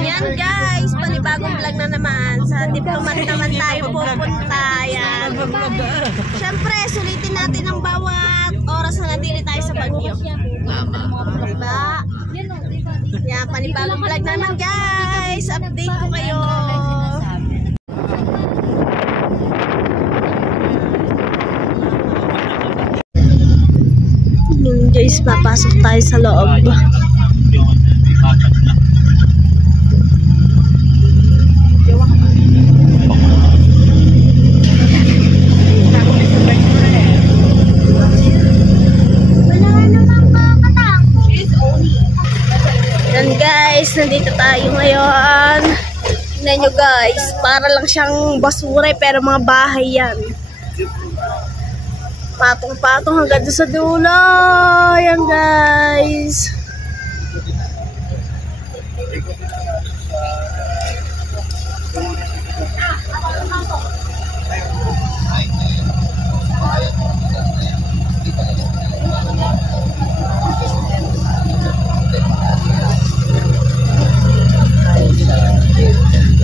Yan guys, panibagong vlog na naman. Sa Diplomat naman tayo pupunta. Yan. Siyempre, sulitin natin ang bawat oras na nandili tayo sa Baguio. Diba? Yan, panibagong vlog na naman guys. Update ko kayo. Guys, papasok tayo sa loob. Yan guys, nandito tayo ngayon. Tingnan nyo guys, para lang siyang basura pero mga bahay yan. Patong-patong hanggang sa dulo. Yan guys.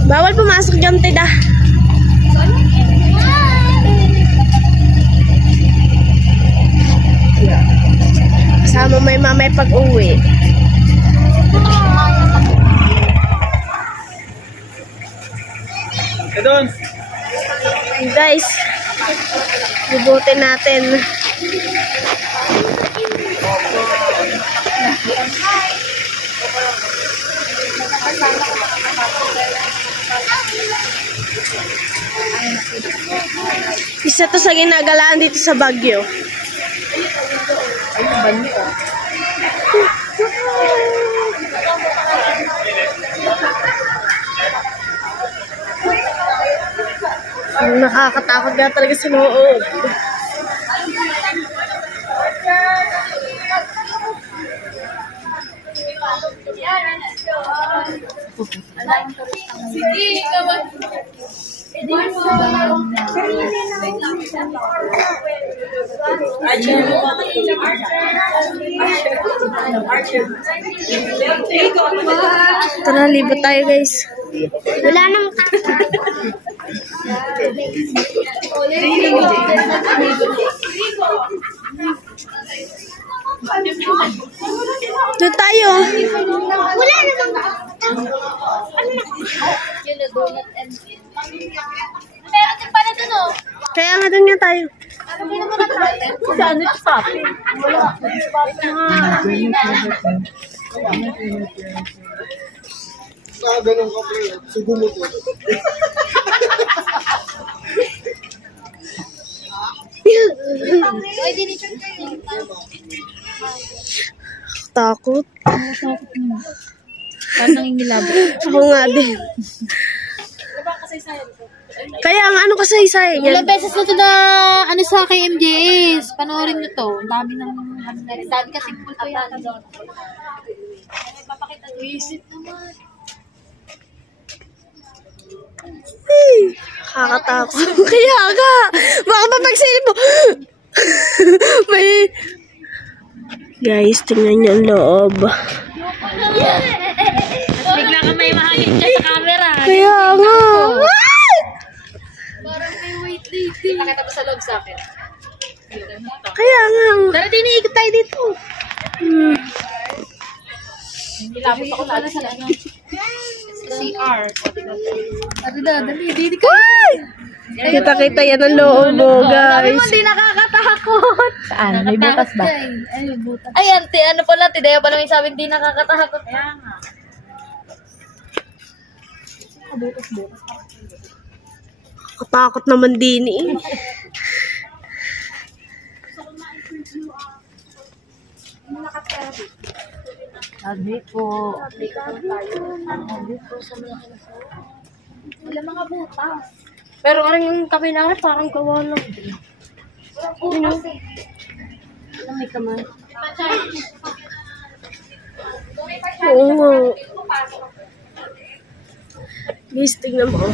Bawal pumasok dyan, Teda. Kasama may mamay pag-uwi. Guys, bubutin natin. Isa to sa ginagalaan dito sa Baguio. Nakakatakot nga talaga sa loob. Sige, kawan. Tara, libot tayo guys. Wala nang Doon tayo. wala namang meron din pala dun oh. Kaya nga doon nga tayo. Saan ito sa akin? Ganun ka po. Sugo mo to. Takot. Saan nangingilabo? Ako nga din. Kaya nga, ano kasaysayan yan? Ilang beses na ito na ano sa KMJS. Panoorin nyo to. Ang dami ng dami kasi full pa yan. Papakita nyo. Visit naman. Kakatakot. Kaya nga. Baka mapagsilip mo. May... Guys, tingnan niyo ang loob. Bigla ka may mahangin dyan sa camera. Kaya nga. Parang may wait lady. Nakita mo sa loob sa akin. Kaya nga. Tara, tiniikot tayo dito. Nilapot ako lalo sa ano. CR. Tara na, dali. Dili ka. Kita-kita yan ang loob mo, Sabi mo, guys. hindi nakakatakot. Saan? May butas ba? Ay, may butas. Ay, ante, ano pala, Tidea pala may sabi, hindi nakakatakot. Kaya nga. Katakot naman din eh. Sabi po. Wala mga butas. Pero yung kami namin parang gawa lang. Butas eh. Ano may kamay? Oo nga. Guys, tingnan mo.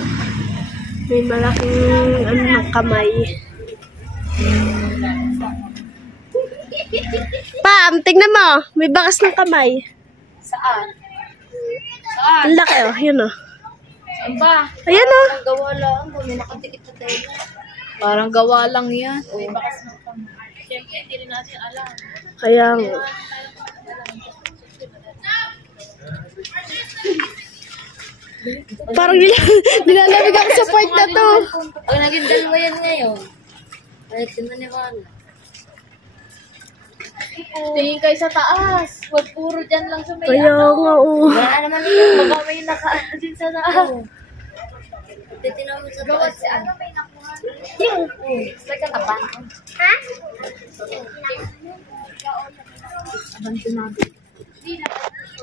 May malaking ano ng kamay. Pam, tingnan mo. May bakas ng kamay. Saan? Ang laki oh, yun oh. Saan ba? Ayan oh. Gawa lang. May nakatikit na tayo. Parang gawa lang yan. Siyempre, hindi rin natin alam. Kaya nga. Parang nilalamig ako sa part na to. Pag naging dalawa yan ngayon. Ay, tinaniwala. Tingin kayo sa taas. Huwag puro dyan lang sa may Kaya nga oh. Wala naman yun. Baka may nakaano din sa taas. Titinawin sa taas. May nakuha? Sa katapan.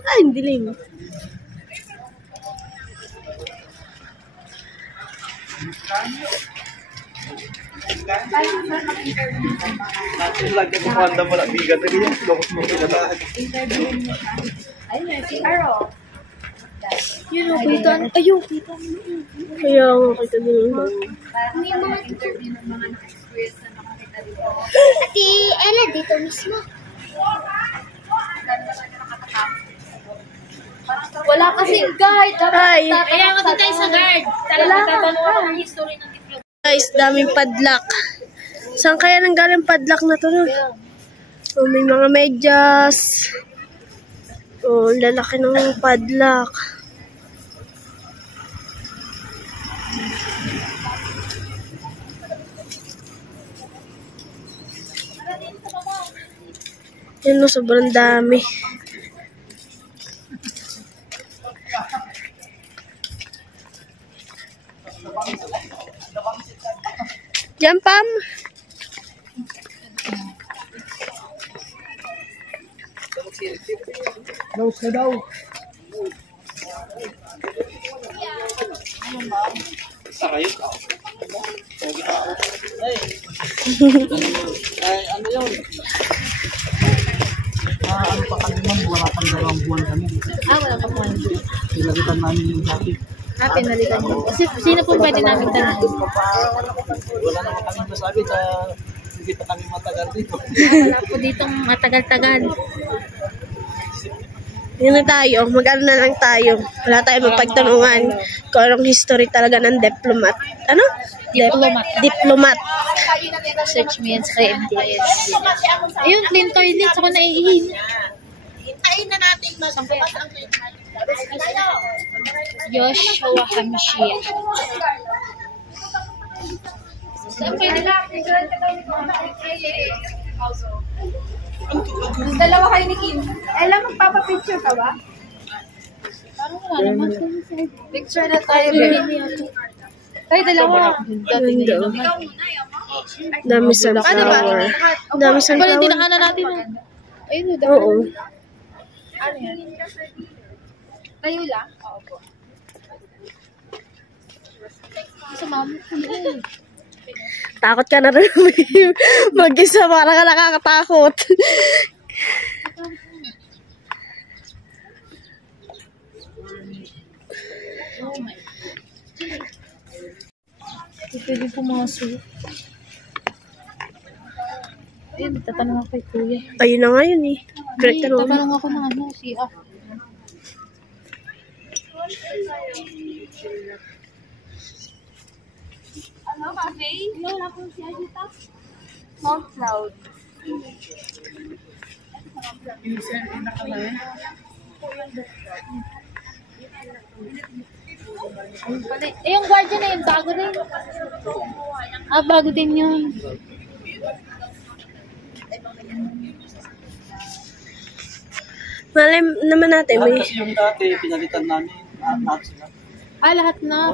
Ay, hindi lang. Natin lang yung kumanda mo lang. Bigat rin yung lukos mo pinatahan. Ayun, si Aro. Yun oh, kita. Ayun, kita. Kaya nga, kita din. May mga interview ng mga naka-experience na nakakita dito. Ate Ella, dito mismo. Wala kasing guide. Hi. Kaya nga tayo sa guard. Talagang tatanong ang history ng diploma. Guys, daming padlock. Saan kaya nanggaling padlock na to? No? Oh, may mga medyas. Oh, lalaki ng padlock. Yan no, sobrang dami. Diyan, Pam. Close na daw. Ayos ka. Ay, ano yun? Ano pa kami man, wala pang 2 buwan kami. Wala pa po. Pinagitan namin yung dati. Pinalitan niyo. Kasi sino po pwede namin tanong? Wala naman kami masabi na hindi pa kami matagal dito. Wala po ditong matagal-tagal. Yun na tayo. Mag-ano na lang tayo. Wala tayong mapagtanungan kung anong history talaga ng diplomat. Ano? Diplomat. Search mo yan sa MDS. Ayun, clean toilet. Ako naiihin. Hintayin na natin magbukas ang Joshua Hamashiach. Saan pwede lang? Dalawa kayo ni Kim. Ella, magpapapicture ka ba? Parang wala naman. Picture na tayo. Tayo dalawa. Dami sunflower. Dami Pala, sunflower. tinakanan natin. Ayun, Oo. ano yan? Tayo lang? Oo po. Sa mami ko yun. Takot ka na rin mag-isa. Parang ka nakakatakot. Hindi pwede pumasok. Ayun, tatanong ako kay Kuya. Ayun na nga yun eh. Correct na Tatanong ako ng ano, si Ano, cafe? Wala po si Ajita. Mount Cloud. Eh, yung guardian na yun, bago rin. Bago din yun. Malay naman natin. May... Kasi yung dati, pinalitan namin. Lahat sila. Lahat na.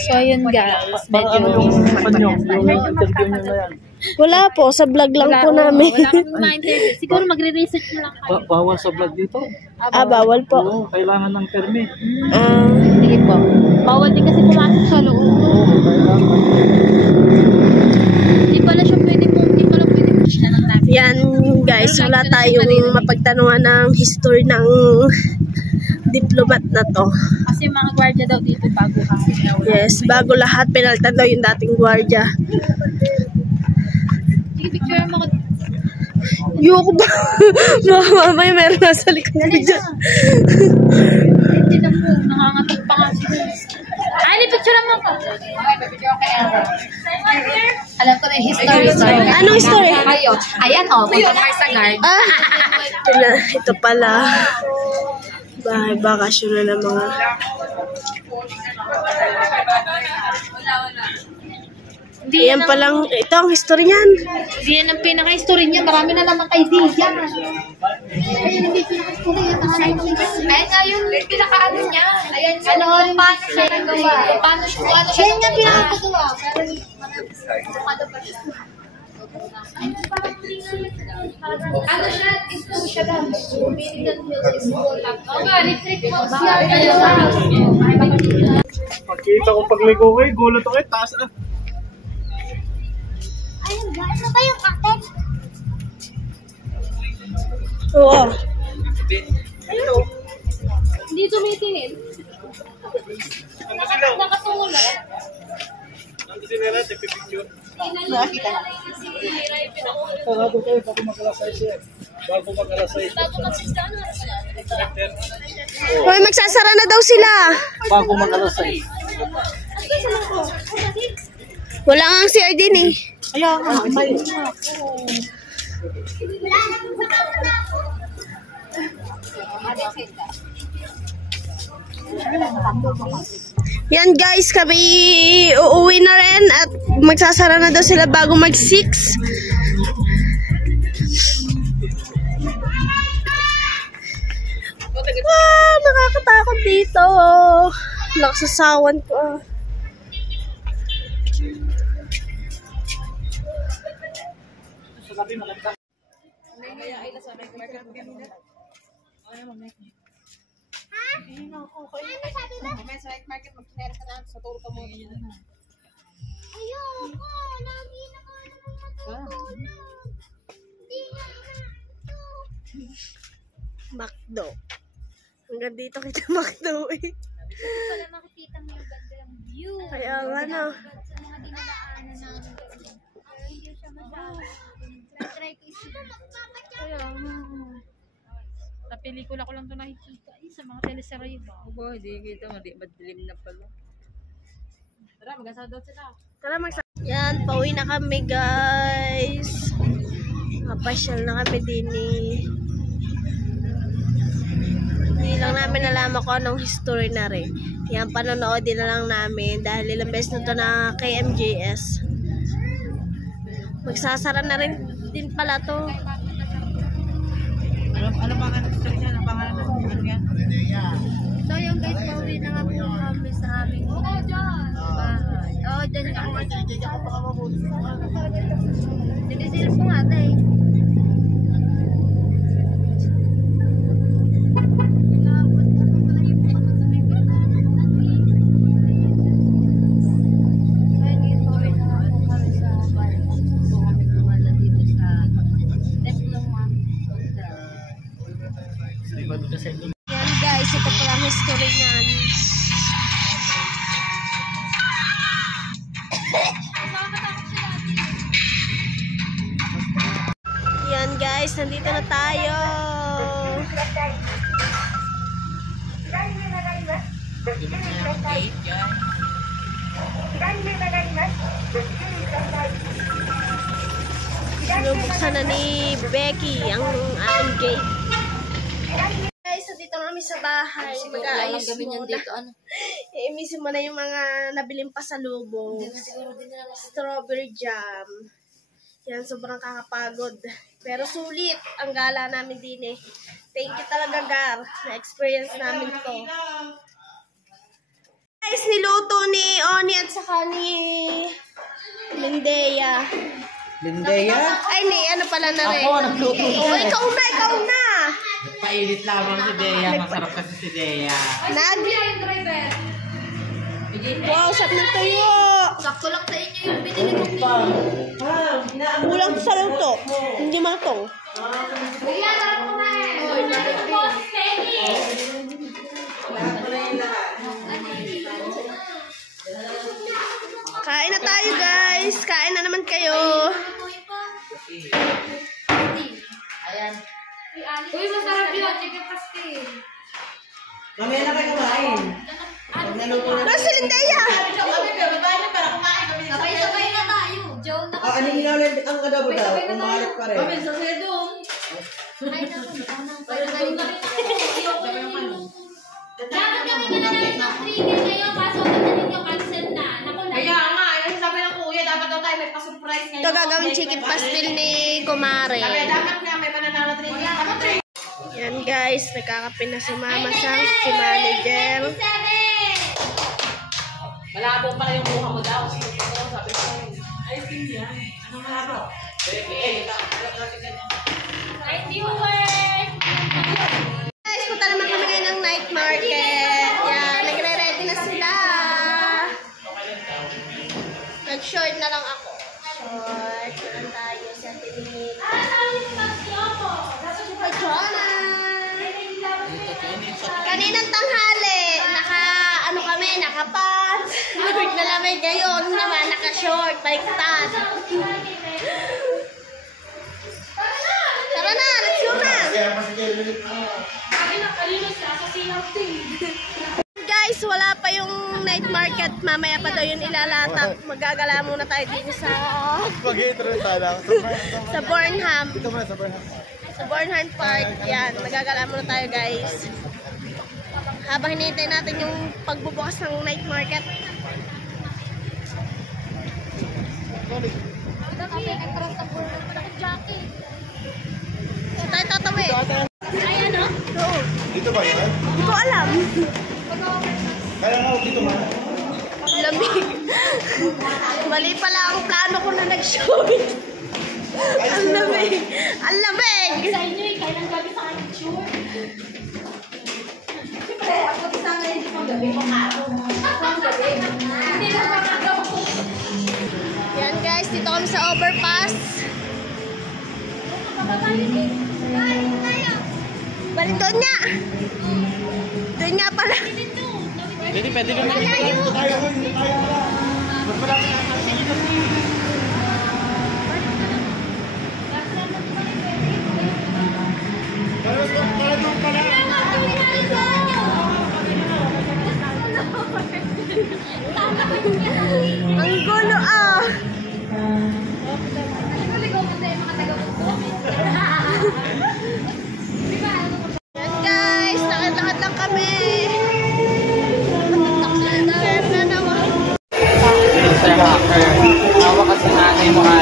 So, ayun guys. Parang ano yung panyo, yung interview nyo na yan. Wala po. Sa vlog lang po namin. Wala kami ma-interview. Siguro magre-research na lang kayo. Bawal sa vlog dito. Bawal po. Oo, kailangan ng permit. Sige po. Bawal din kasi pumasok sa loob. Hindi pala siya pwede po. Hindi pala pwede po siya ng namin. Yan guys. Wala tayong mapagtanungan ng history ng diplomat na to. Kasi yung mga gwardiya daw dito bago kasi. Yes. Bago lahat, pinalitan daw yung dating gwardiya. Sige, picture mo ko. Yoko ba? Mamay meron nasa likod ko dyan. Hindi na po. Nangangatog pa nga siya. Ay, picture mo ko. Alam ko na yung history. Anong story? Kayo. Ayan o. Punta na kayo sa guard. Ito pala. Bahay bakasyon na ng mga... Ayan palang, ito ang history niyan. Hindi yan ang pinaka-history niya. Marami na naman kaibigan. Ayun, hindi pinaka-history niya. Ayan nga yung pinaka-ano niya. Ayan nga. Ano, paano siya nagawa? Paano siya? Ayan nga pinaka-pagawa. Ano siya? Ito siya lang. Dominican Hills School. Retreat house siya. Pagkita ko pagligo kayo, gulat ako kayo, taas ah. Ayun guys, ano ba yung akin? Oo. Hindi tumitingin. Nakatungo lang. Nandito sila na, nagpipicture. Nakakita. Sarado kayo, bago mag-alas 6 yan. Bago mag-alas 6. Hoy, magsasara na daw sila. Bago mag-alas 6. Wala nga ang CR din eh. Ayan nga, may... Yan guys, kami uuwi na rin at magsasara na daw sila bago mag-6. Ah, nakakatakot dito. Nakasasawan ko ah. Ayoko, lagi na ka naman matutulog. Hindi nga McDo. Hanggang dito kita McDo eh. pala makikita mo yung gandang view. Kaya nga no. Sa mga dinadaanan namin. Pero hindi siya masyado. Try ko isip. Kaya sa pelikula ko lang ito nakikita. Sa mga teleserye ba? Aba, hindi kita. Madilim na pala. Tara, mag-asa daw sila. Tara Yan, pauwi na kami guys. Mapasyal na kami din eh. Hindi lang namin nalaman kung anong history na rin. Yan, panonood din na lang namin dahil ilang beses na ito na KMJS. Magsasara na rin din pala to. Ano ba ang history niya? Ano pangalan ng ano yan? So yung guys, pauwi na nga po kami sa aming bahay. Oo, dyan ako. Sinisil po nga tayo. Yan guys, ito pala ang history niyan. Yan guys, nandito na tayo. Sinubuksan na ni Becky ang ating gate. Guys, so dito kami sa bahay. Mag-aayos muna. I-miss mo na yung mga nabiling pasalubong. Strawberry jam. Yan, sobrang kakapagod. Pero sulit ang gala namin din eh. Thank you talaga, Gar. Na-experience namin to. Guys, niluto ni Oni at saka ni Lindea. Lindea? Ay, ano pala na rin? Ako, nagluto Oh, ikaw na! Painit lamang si Dea. Masarap kasi si Dea. Wow, sarap ng tuyo! Sakto lang sa inyo yung binili ko. Kulang sa luto. Hindi matong. Kain na tayo guys. Kain na naman kayo. Ayan. Uy, masarap yun. Chicken pastel. Mamaya na kayo kumain. Nasa Lindaya! Sabay-sabay na tayo. Joe na Ano ginawin ang adobo daw? Kumalit pa rin. Ay, naku. Parang galing na rin ako. Dapat kami na lang ng trigger ngayon. Kaso pagdating nyo, cancel na. Naku, Kaya nga, yung sabi ng kuya, dapat daw tayo may pa-surprise ngayon. Ito gagawin chicken pastel ni Kumare. Dapat nga may mananalo trivia. Ano trivia? Yan guys, nagkakape na si Mama Sang, si manager. Malabo pala yung buha mo daw. Sabi ko, ayos din yan. Ano malabo? Hi, viewers! Guys, punta naman kami ngayon ng night market. Yan, nagre-ready na sila. Nag-short na lang ako. Short. Yan tayo sa tinig. Hi, Jonah! Kaninang tanghali, naka-pants. Lord na lamay ngayon naman, naka-short, baliktad. Tara na, let's go na! Guys, wala pa yung night market. Mamaya pa daw yun ilalatag. Magagala muna tayo dito sa Bornham. Sa Bornham Park. Yan, magagala muna tayo guys. Habang hinihintay natin yung pagbubukas ng night market. Saan tayo tatawid? Ay, ano? Doon. Dito ba yan? Hindi ko alam. Kaya nga, dito man. Lamig. Mali pala ang plano ko na nag-shoot. Ang lamig. Ang lamig. Sa inyo eh, kailan gabi sa akin sure? Siyempre, ako sa akin hindi pang gabi pang araw. Pang gabi. Hindi na makagawa ko. Yan guys, dito kami sa overpass. Balik doon nga. Doon nga pala. Pwede naman. Dito tayo. Mas marami na Ang gulo ah. Yan guys, lakad-lakad lang kami. Kaya na naman. Hawa kasi nanay mga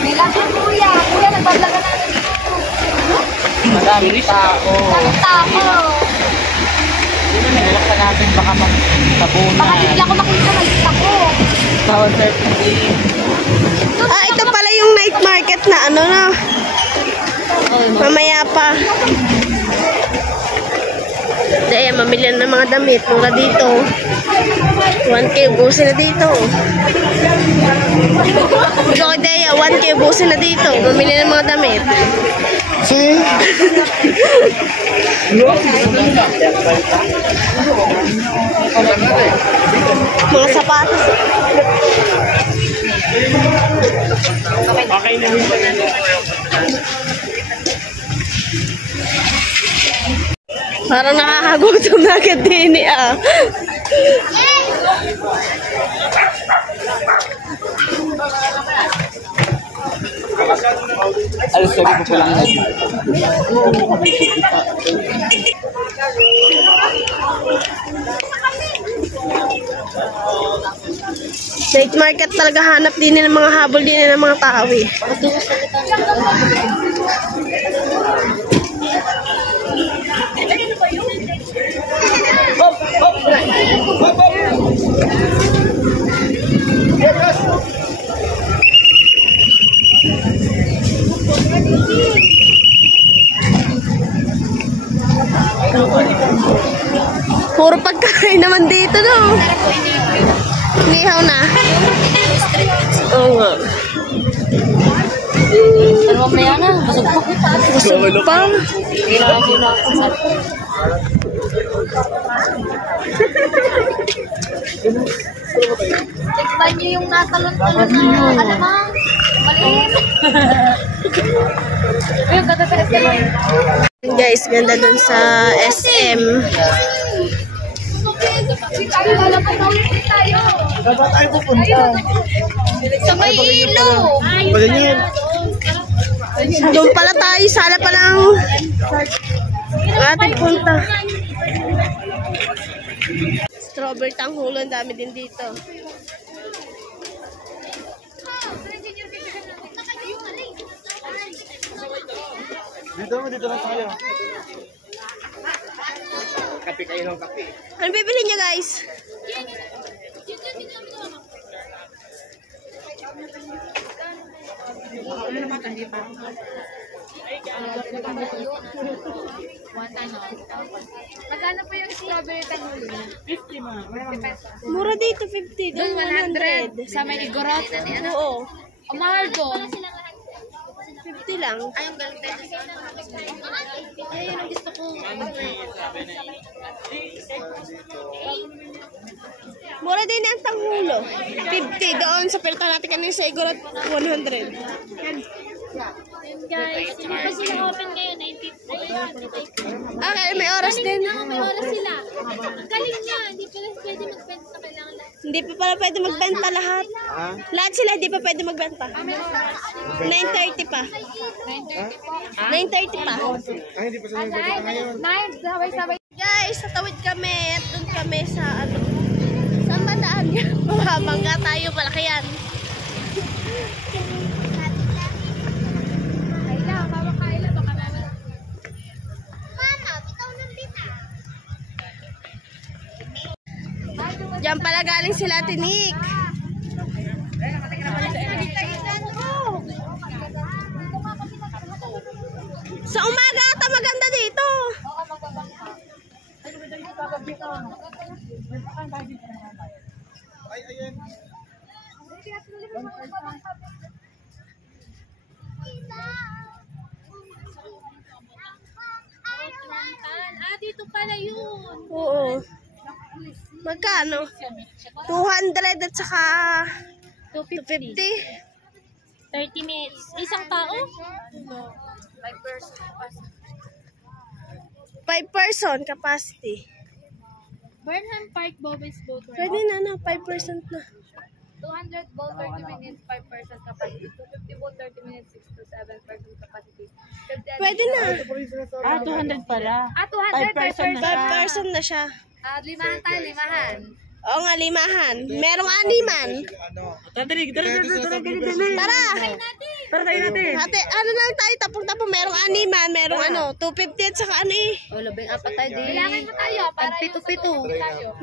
Bilang kuya. Kuya, nagpablaga na natin. madami tao. Tako. Nilaksan natin baka magtabunan. Baka hindi ako makita mag-tako. Tawag 30 days. Ah, ito pala yung night market na ano na. Mamaya pa. Daya, mamili ng mga damit. Mura dito. 1K ubusin na dito. Ikaw, Daya, 1K ubusin na dito. Mamili ng mga damit. Mga sapatos. Okay na yun. Parang nakakagutom na agad din ah. Alas sabi ko pa lang. Night market talaga, hanap din ng mga habol din ng mga tao eh. Puro pagkain naman dito, no? Nihaw na. Oo nga. Ano mo na yan ah? Busog pa. Busog pa. Kailangan nyo na ako sa Tikman nyo yung natalon-talon na alamang. Guys, ganda dun sa SM. Dapat tayo pupunta. Sa may ilo. Ganyan. Doon pala tayo, sana palang ating punta. Strawberry tanghulo, ang dami din dito. Dito lang tayo. Kape kayo ng kape. Ano bibili niyo, guys? Magkano po yung strawberry tangulo? 50 ma. 50 pesos. Mura dito, 50. Doon, 100. Sa may igorot. Oo, Ang mahal doon. 50 lang. Ay, ang galing tayo. Ay, yun ang gusto ko. Mura din ang tanghulo. 50 doon sa pelta natin kanina sa Igorot, 100. Guys, hindi pa sila open ngayon. 95. Okay, may oras din. May oras sila. Ang galing niya. Hindi pala pwede magbenta na kailangan lang. Hindi pa pala pwede magbenta lahat. Lahat sila hindi pa pwede magbenta. 9:30 pa. 9:30 pa. Ay, hindi pa sila nagpapita ngayon. Sabay-sabay. Guys, tatawid kami at doon kami sa ano. Saan ba daan niya? Mamabangga tayo, palaki yan. Kaila, mama Kaila. Baka naman. Diyan pala galing sila, Tinik. Sa umaga ata maganda dito. Ay, ayan. Dito pala yun. Oo. Magkano? 200 at saka 250. 30 minutes. Isang tao? 5 person capacity. Burnham Park Bowes Boat. Pwede na na, 5% na. 200 boat, 30 minutes, 5% capacity. 250 boat, 30 minutes, 6 to 7% capacity. Pwede na. 200 pala. 200 per person. 5 person na siya. Limahan tayo, limahan. Oo nga, limahan. Merong animan. Tara. Tara! Tara tayo natin. Ate, ano lang tayo, tapong-tapong merong animan, merong 250 at saka ano eh. Labing apat tayo din. Kailangan mo tayo para Pito-pito.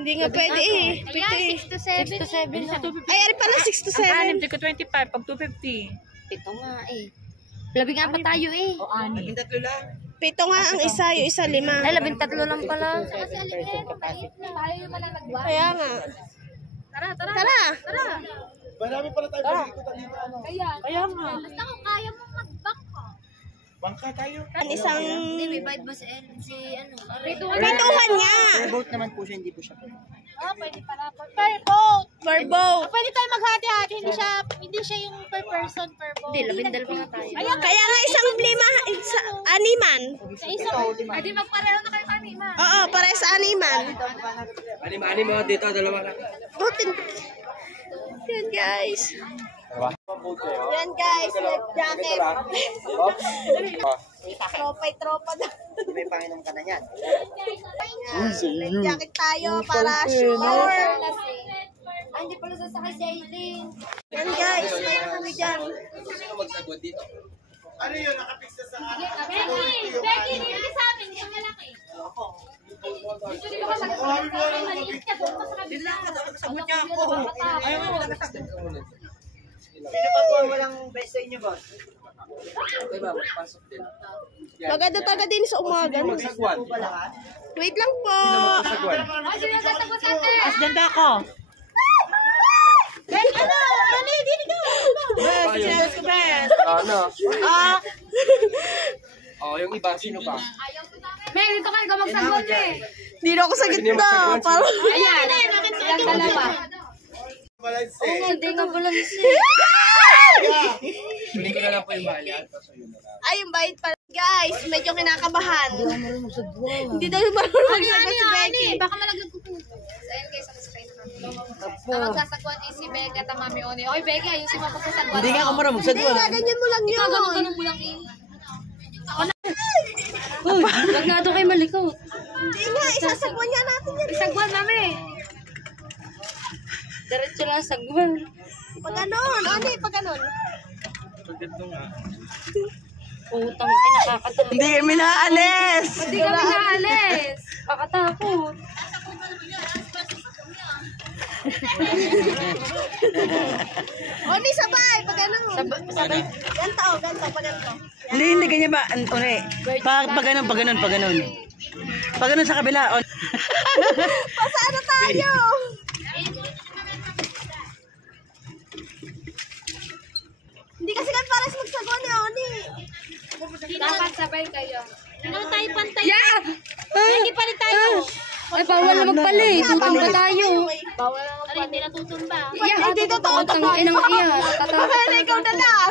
Hindi nga pwede eh. Pito eh. 6 to 7. Ay, ari pala 6 to 7. Anim, ko 25, pag 250. Pito nga eh. Labing apat tayo eh. O, anim. Pito nga ang isa, yung isa 5. Ay, 13 lang pala. Kasi aligyan, maliit na. Tayo yung malalagwa. Kaya nga. Tara. Tara! Marami pala tayo pag-ikutan dito. Ano? Kaya nga. Basta kung kaya mo mag-back ka. Bangka tayo. Isang Hindi, may bayad ba si ano? pituhan nga. Boat naman po siya, hindi po siya. Pwede pala. Per boat. Per boat. Pwede tayo maghati-hati. Hindi siya yung per person, per boat. Hindi, 12 nga tayo. Kaya nga isang animan. Sa isang, adi magpareho na kayo kanima. Oo, para sa animan. Anim mo dito, dalawa lang. Butin. Yan guys. Yan guys, life jacket. Tropa na. May panginom ka na yan. Life jacket tayo para sure. Ay, hindi pala sasakay si Aileen. Yan guys, kaya kami dyan. Ano yun, nakapix na sa akin? Becky, hindi sa amin. Yung malaki. Sabot niya ako. Ayaw mo nakasagot. Sino pa po ang walang best sa inyo, boss? Okay ba, pasok din. Maganda talaga din sa umaga. no? Wait lang po. Sino sasagot natin? As ganda ako. Dali, dili ka. Best, yes, best. Ano? Oh, yung iba, sino pa? May, dito kayo ka magsagot eh. Hindi na ako sa gitna. Parang... Ayan, yung dalawa. Balanse. Hindi nga balanse. Hindi ko na lang po yung bayad. So yun na lang. Ay, yung bait pa. Guys, medyo kinakabahan. Hindi daw marunong magsagot si Becky. Baka malaglag ko po. Ayan guys, ang spray na kami. Ang magsasagwan is si Becca at ang Mami Oni. Oy, Becca, ayusin mo pagsasagwan. Hindi nga ako marunong Hindi, ganyan mo lang yun. Ganun mo lang eh. Uy, wag na ito kayo malikot. Hindi nga, isasagwan niya natin yan. Isagwan, Mami. Diretso lang sagwan. Pag ganon, Oni, pag ganon. Pagkito nga. Utang, nakakatakot. Hindi kami naalis. Hindi kami naalis. Kakatakot. Oni, sabay, pag ganon. Sabay. Ganto, pag ganto. Hindi ganyan ba? Uni, pag ganun. Pag ganun sa kabila. Pasano tayo? Hindi kasi kan pares magsagwan ni Oni. Dapat sabay kayo. Ano tayo pantay? Yeah! Hindi pa rin tayo. Ay, bawal na magpali. Tutumba tayo. Bawal na magpali. Hindi natutumba. Yeah, Hindi totoo. Utang inang iya. Pwede ikaw na lang.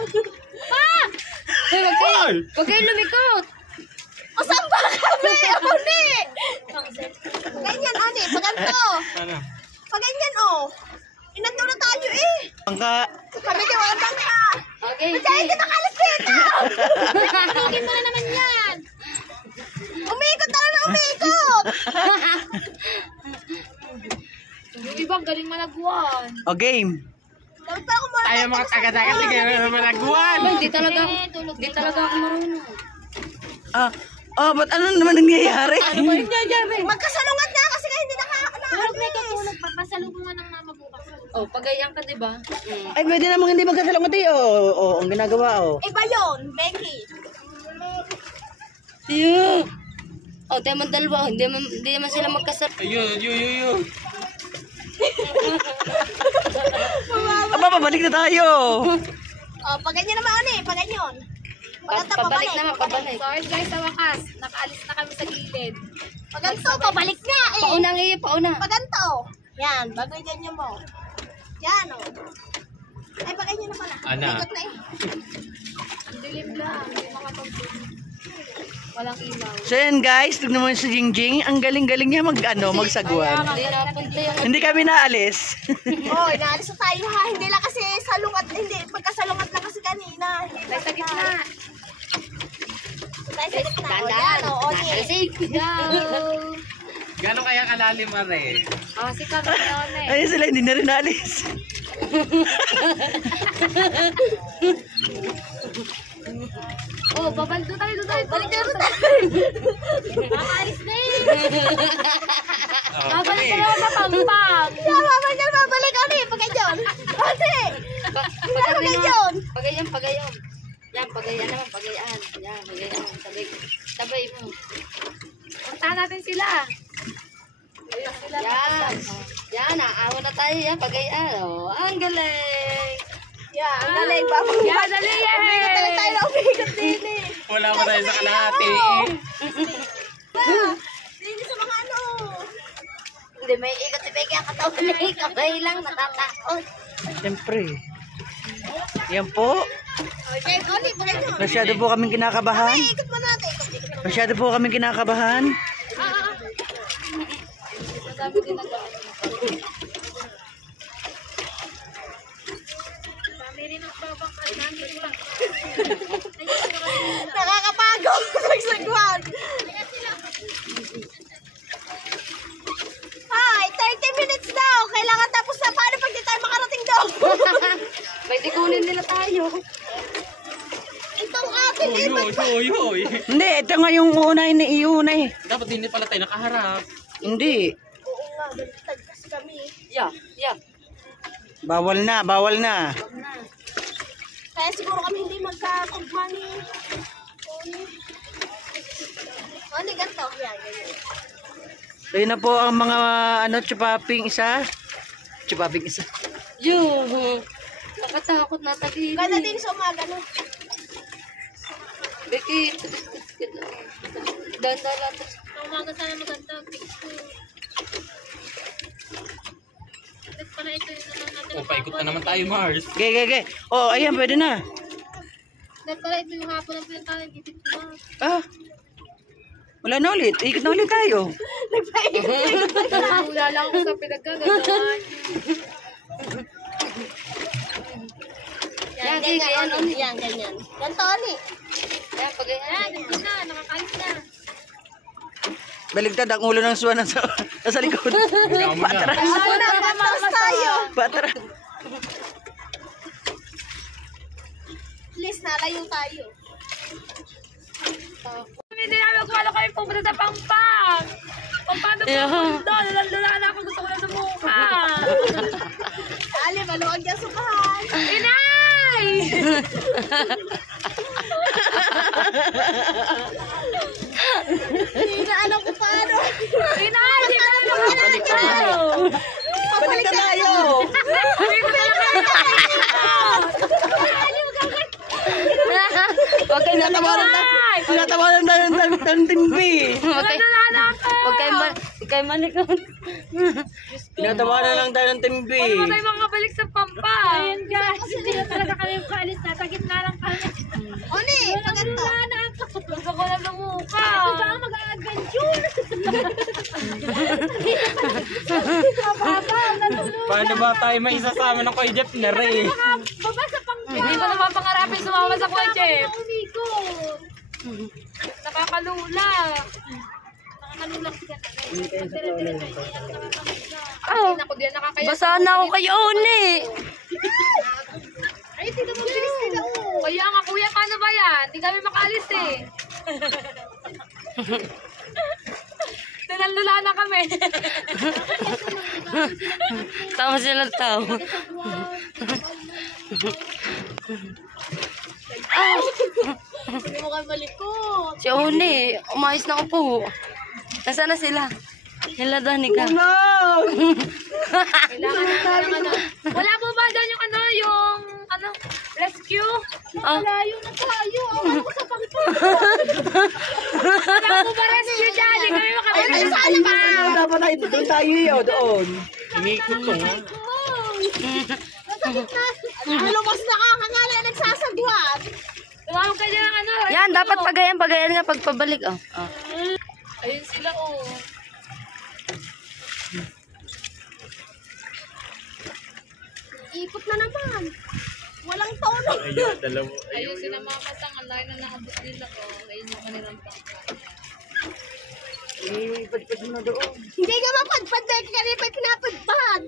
Hoy, wag kayo lumikot. O saan ba kami? Oni! Ganyan, Oni. Pag ganito. Ano? Pag ganyan, oh. Inando na tayo eh. Bangka. Kami di walang bangka. Okay. Kaya hindi makalas dito. Tingin mo na naman yan. Umiikot tayo na umiikot. Yung ibang galing malagwan. O game. Dapat pa ako muna. Ayaw mga taga-taga. Hindi kayo naman nagbuwan. Hindi talaga ako marunong. Ba't ano naman nangyayari? Magkasalungat na kasi nga hindi nakaalis. Papasalubungan ng mama bukas. Oh, pagayan ka, 'di ba? Ay, pwede namang hindi magkasalungat eh. Oo, ang ginagawa, Iba yun, Becky. Yeah. Oh, tayo man dalawa. Hindi man sila magkasal. Ayun. Pabalik na tayo. Oh, pag ganyan naman, Oni. Pag ganyan. Pabalik naman, pabalik. Sorry guys, sa wakas, nakaalis na kami sa gilid. Pag ganito, pabalik nga eh. Pauna nga pauna. Pag ganito. Yan, bago ganyan mo. Yan, oh. Ay, pag ganyan na pala. Ana. Ikot na eh. Dilim lang, hindi makapag-dilim. Walang ilaw. So yan guys, tignan mo si Jingjing. Ang galing-galing niya magsagwan. Hindi napunta yung... Hindi kami naalis. Oh, inaalis na tayo ha. Hindi lang kasi salungat, hindi. Pagkasalungat lang kasi kanina. Hindi Tayo sa gitna. Tayo sa gitna. O, yan, o, Oni. Gano'n kaya kalalim, Mare? Si Carmen eh. Ayun sila, hindi na rin naalis. Oh, babaldo tayo doon. Balik na rin. Makaalis na eh. Babalik tayo sa pampang. Babalik, Oni. Pag ganyan. Oni. Pag ganyan. Pagayan. Yan, pagayan naman, pagayan. Yan, pagayan. Sabay mo. Puntahan natin sila. Yan. Yan, naawa na tayo. Yan, pagayan. Oh, ang galing. Yan, ang galing. Babalik. Yan, dali eh. Umikot na tayo na umikot din eh. Wala pa tayo sa kalahati. Hindi sa mga ano. Hindi, may ikot si Becky ang katawan na ikabay lang, natatakot. Siyempre. Yan po. Okay, Oni. Pag ganyan. Masyado po kaming kinakabahan. Ikot mo natin. Ikot. Masyado po kaming kinakabahan. Nakakapagod. Magsagwan. Hi, 30 minutes daw. Kailangan tapos na. Paano pag di tayo makarating daw? May tikunin nila tayo. Itong atin eh. Uy. Hindi, ito nga yung iuna eh. Dapat hindi pala tayo nakaharap. Hindi. Oo nga, baliktad kasi kami. Yeah. Bawal na. Kaya siguro kami hindi magkakugma ni Oni, ganito. Yan, ganyan. Ayun na po ang mga chupaping isa. Yung, nakatakot na tagili. Ganda din sa umaga, no? Becky, danda natin. Umaga sana maganda. Para ito yung naman natin. O, paikot na naman tayo, Mars. Ge. Oh, ayan, pwede na. Dahil pala ito yung hapon ng pinuntahan ng gitip ko. Ah. Wala na ulit. Ikot na ulit tayo. Wala lang ako sa pinagkagagawan. Yan, ganyan. Yan, ganyan. Ganito, Oni. Ayan, pag ayan, ito na, nakakalis na. Baligtad ang ulo ng swan nasa likod. Patras. Patras tayo. Patras. Please, nalayo tayo. Hindi namin magwala kami pumunta sa Pampang. Pampano po doon. Lala na ako. Gusto ko na sumuka. Ali, maluwag yan sukahan. Inay! Hindi na alam ko paano. Inay! Di ba na balik tayo? Balik na tayo. Huwag kayo Tinatawanan tayo ng timbi. Lala na ako. Huwag kayo malikot. Tinatawanan lang tayo ng timbi. Huwag tayo makabalik sa Pampang. Ayun guys, hindi na talaga kami kaalis na. Sa gitna lang kami. Oni, paganto. Wala na ako. Gusto ko na sumuka. Ito ba ang mag-a-adventure? Paano ba tayo may isasama ng Kuya Jeff na rin? Baba sa pang... Hindi ko naman pangarapin sumama sa kotse. Umikot. Nakakalula. Nakakalulak siya. Oh, Ako diyan nakakaya. basahan na ako kayo uni. Ay, tingnan mo, bilis nila. Kaya nga kuya, paano ba yan? Hindi kami makaalis eh. Tinalula na kami. Tama sila tao. Hindi mo kayo malikot. Si uni, umayos na ako po. Nasaan na sila? Nila Danica. Kailangan na ano. Wala po ba dyan yung rescue? Oh, Layo na tayo. Awan ko sa pangpang. Wala po ba rescue dyan? Hindi kami makabalik. Dapat tayo doon tayo yun. Doon. Inikot ko nga. Lumos na kakangala, nagsasagwan. Tumawag ka dyan ng ano. yan, dapat pagayan nga pagpabalik. Oh. Ayun sila oh. Ikot na naman. Walang tono. Ayun, dalawa. Ayun sila mga matang. Ang layo na nakabot nila oh. Ayun yung kanilang pangkat. Ipadpad mo na doon. Hindi nga mapadpad dahil kanina pa pinapadpad.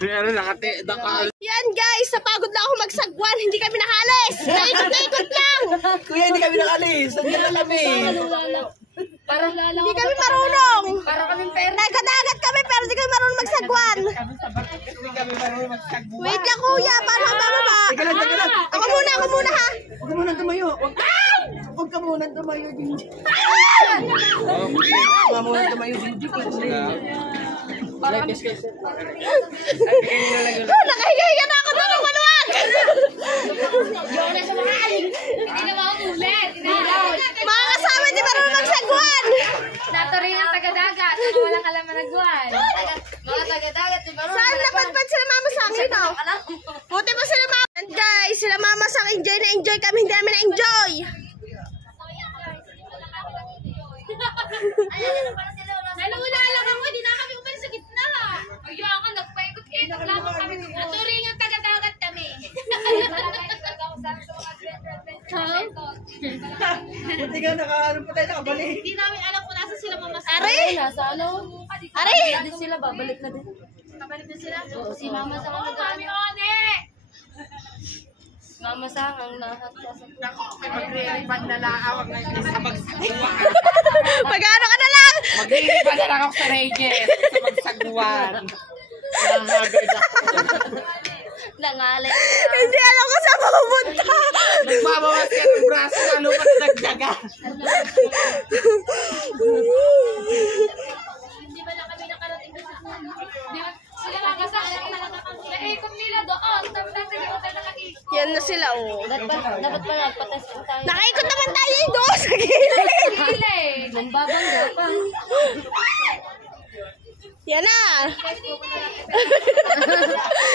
Pero nakati, Yan guys, napagod na ako magsagwan. Hindi kami nakalis. Naikot lang. Kuya, hindi kami nakalis. Nandiyan na kami. Hindi kami marunong. Para kaming pera. Nagkadagat kami pero hindi kami marunong magsagwan. Wait lang kuya, paano ka bababa? Teka lang. Ako muna ha. Huwag ka muna tumayo. Huwag ka muna tumayo, Jinji. Huwag ka muna tumayo, Jinji. Nakahiga na ako doon ng maluwag. Hindi na mauulit. Mga kasama, di marunong magsagwan. Nato rin ang taga-dagat. Mga walang alam na nagwan. Mga taga-dagat, di ba? Saan napadpad sila mama sa akin, no? Buti pa sila mama. And guys, sila mama sa enjoy na enjoy kami. Hindi namin na-enjoy. Nalula lang ako, hindi na kami umalis sa gitna. Ayun ako, nagpaikot-ikot lang kami. Naturing ang taga-dagat kami. Buti nga nakaano pa tayo, nakabalik. Hindi namin alam kung nasa sila mamasak. Aray! Nasa ano? Aray! Din sila, babalik na din. Kabalik na sila. Oo, si Mama Sang ang Kami nag-ano. one! Mama Sang ang lahat. maglilipad na lang. Awag na isa magsagwa. Magano ka na lang? Maglilipad na lang ako sa Reyes. Sa magsagwan. Nahagad ako. Nangalay. Hindi alam ko saan mapupunta. Nagbabawas ka ng braso, lalo ka na nagdaga. Hindi ba na kami nakarating sa Sila lang kasi naikot nila doon. Tapos natin nakaikot. Yan na sila, oh. Dapat pala, patesting tayo. Nakaikot naman tayo doon sa gilid. Sila eh. Ang babangga pa. Yan na.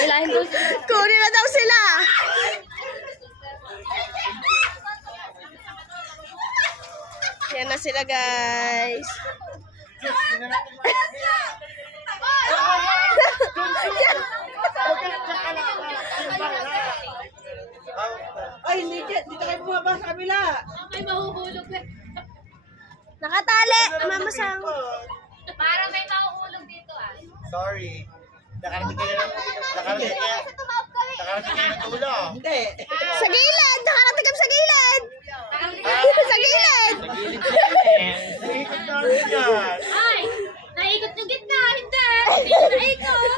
Ilahin doon. Kunin na daw sila. Yan na sila, guys. Ay, hindi dito kayo bumaba sa kabila. May mahuhulog. Nakatali. Mamasang. Para may mahuhulog dito ah. Sorry. Nakarating kayo ng ulo. Hindi. Sa gilid. Nakarating kami sa gilid. Sa gilid. Ikot na rin yan. Ay! Naikot yung gitna! Hindi! Hindi siya naikot!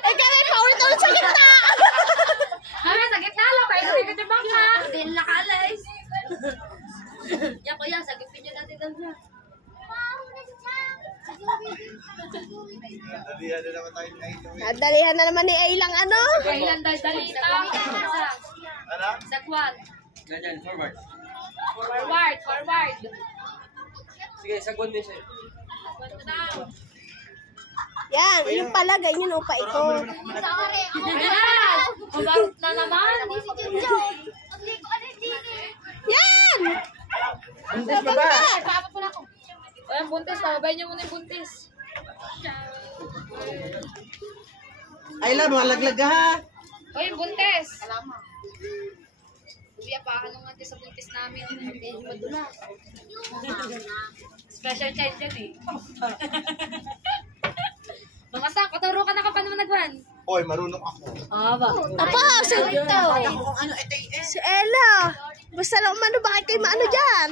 Eh kami paulit-ulit sa gitna. Ay, sa gitna lang! Paikot-ikot yung bangka! Hindi na nakalis! Yan kuya, sagipin nyo natin doon siya. Dalihan na naman tayo na ito. Dalihan na naman ni Aylang ano. Kailan dali-dalita? Ano? Sagwan. Ganyan, forward. Forward. Sige, sagwan din siya. Yan, yung pala, ganyan o, paikot. Ayan! Umarot na naman! Yan! Buntis pa ba? Ayan, buntis. Pababay niyo muna yung buntis. Ay lang, mga laglag ha. Uy, buntis! Salamat. Kuya, paano nga sa buntis namin? Hindi madulas. Special child yan eh. Mga sa, katuro ka na ka pa naman nagwan. Hoy, marunong ako. Apa, si si Ella. Basta lang umano, bakit kayo maano dyan?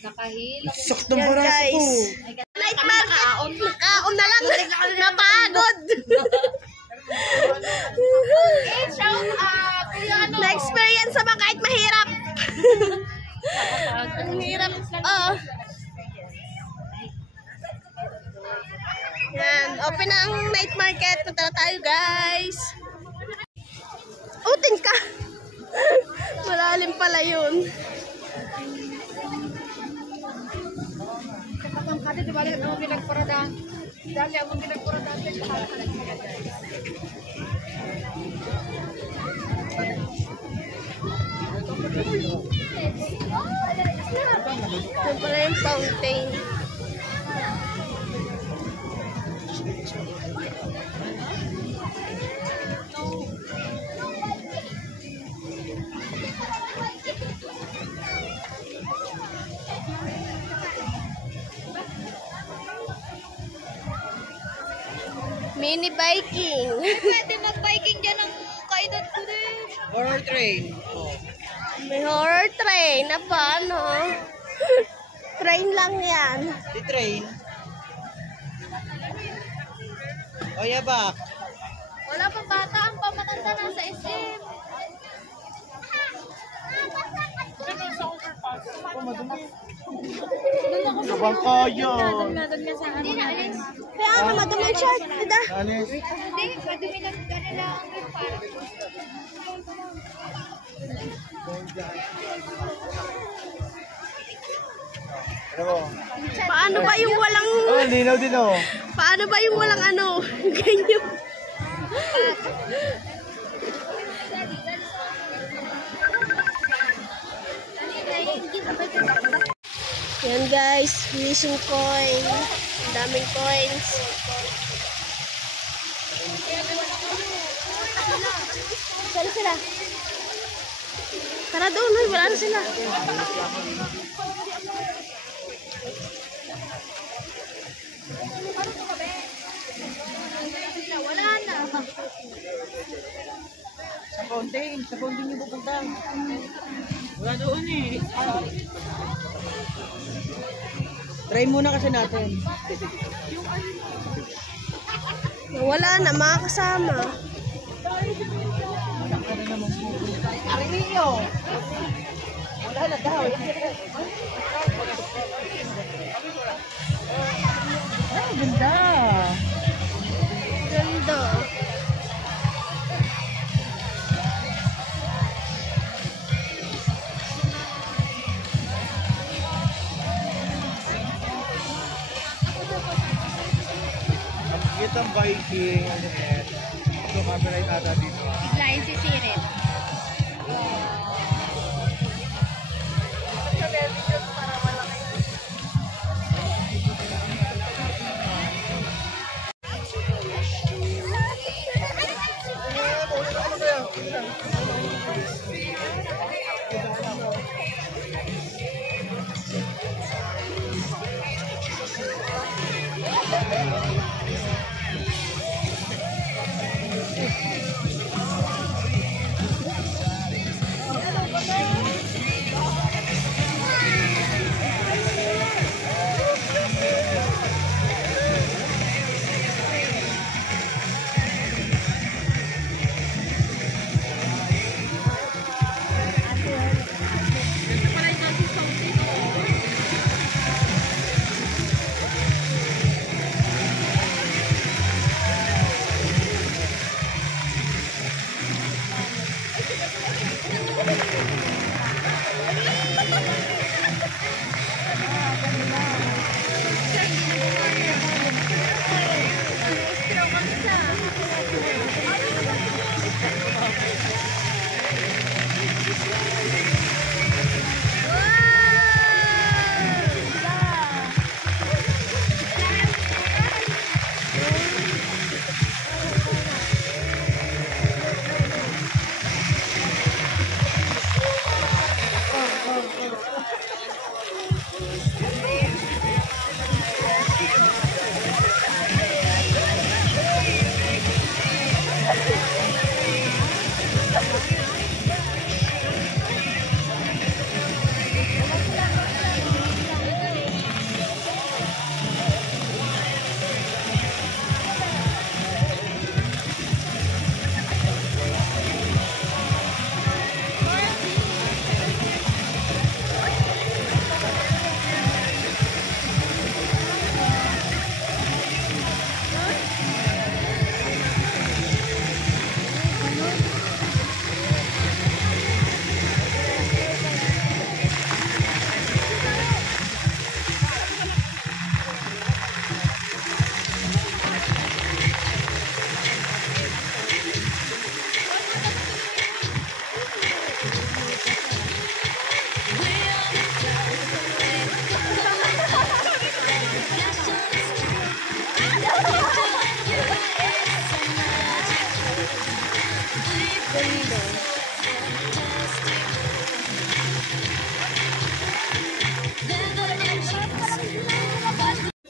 Nakahilak. Saktong Yan, braso guys. ko. Night market. Nakaon na lang. Napagod. Na-experience sa ba kahit mahirap. Ang hirap. Oh. Yan. Open na ang night market. Punta na tayo, guys. Utin ka. Malalim pala yun. Yan pala yung fountain. Mini biking. Pwede mag-biking dyan ng kaedad ko din. Horror train. May horror train. Apa, ano? Train lang yan. Di train. O yabak. Wala pang bata, ang pamatanda na sa SM. Sabang kaya. Hindi na, alis. Kaya nga, madumi ang short. Dida. Alis. Hindi, madumi lang kanila ang parang. Ano mo? Paano ba yung walang... Oh, linaw din oh. Paano ba yung walang ano? Ganyan. Yan guys, missing coin. Ang daming coins. Saan sila? Tara doon, hoy, wala na sila. Sa fountain yung pupunta. Wala doon eh. Try muna kasi natin. Wala na, mga kasama. Ariminyo! Wala na daw. Ay, ganda. Ganda. Kita ang biking. Ano yan? Ito, copyright ata dito. Biglayin si Siren.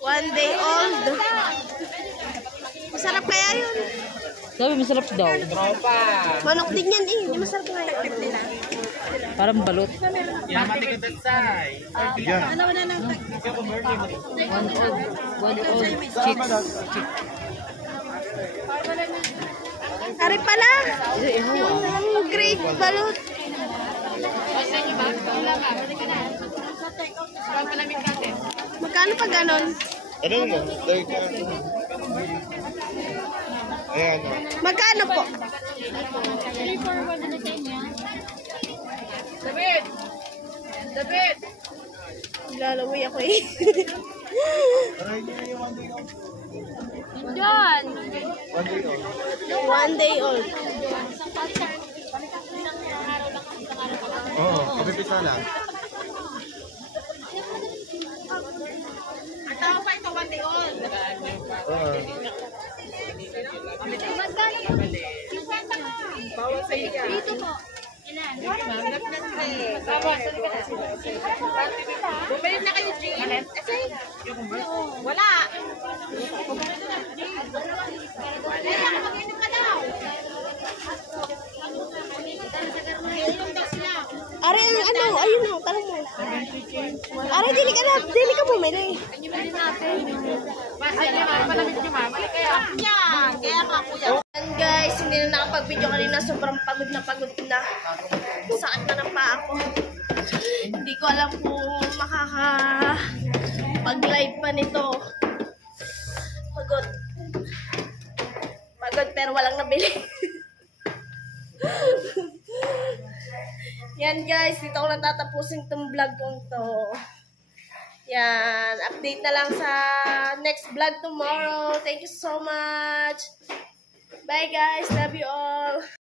One day old. Masarap kaya yun? Sabi, masarap daw. Manok din yan eh. Hindi masarap kaya. Parang balot. Yan. One old chicks. Ari pala. Yung great balot. Magkano pa ganon? Ano mo? Ayan. Magkano po? David! Lalaway ako eh. John! One day old. Oo, kapipisa lang. Oo. Dito po. Ilan? Bumili na kayo, Jean. Kasi, wala. Mag-inom ka daw. Ari, ano? Ayun na. Tara mo. Ari, dili ka na. Dili ka bumili. And guys, hindi na nakapag-video kanina. Sobrang pagod na. Sakit na ng paa ko. Hindi ko alam kung makakapag-live pa nito. Pagod. Pagod pero walang nabili. Yan guys, dito ko natatapusin itong vlog kong to. Yan, update na lang sa next vlog tomorrow. Thank you so much. Bye guys, love you all.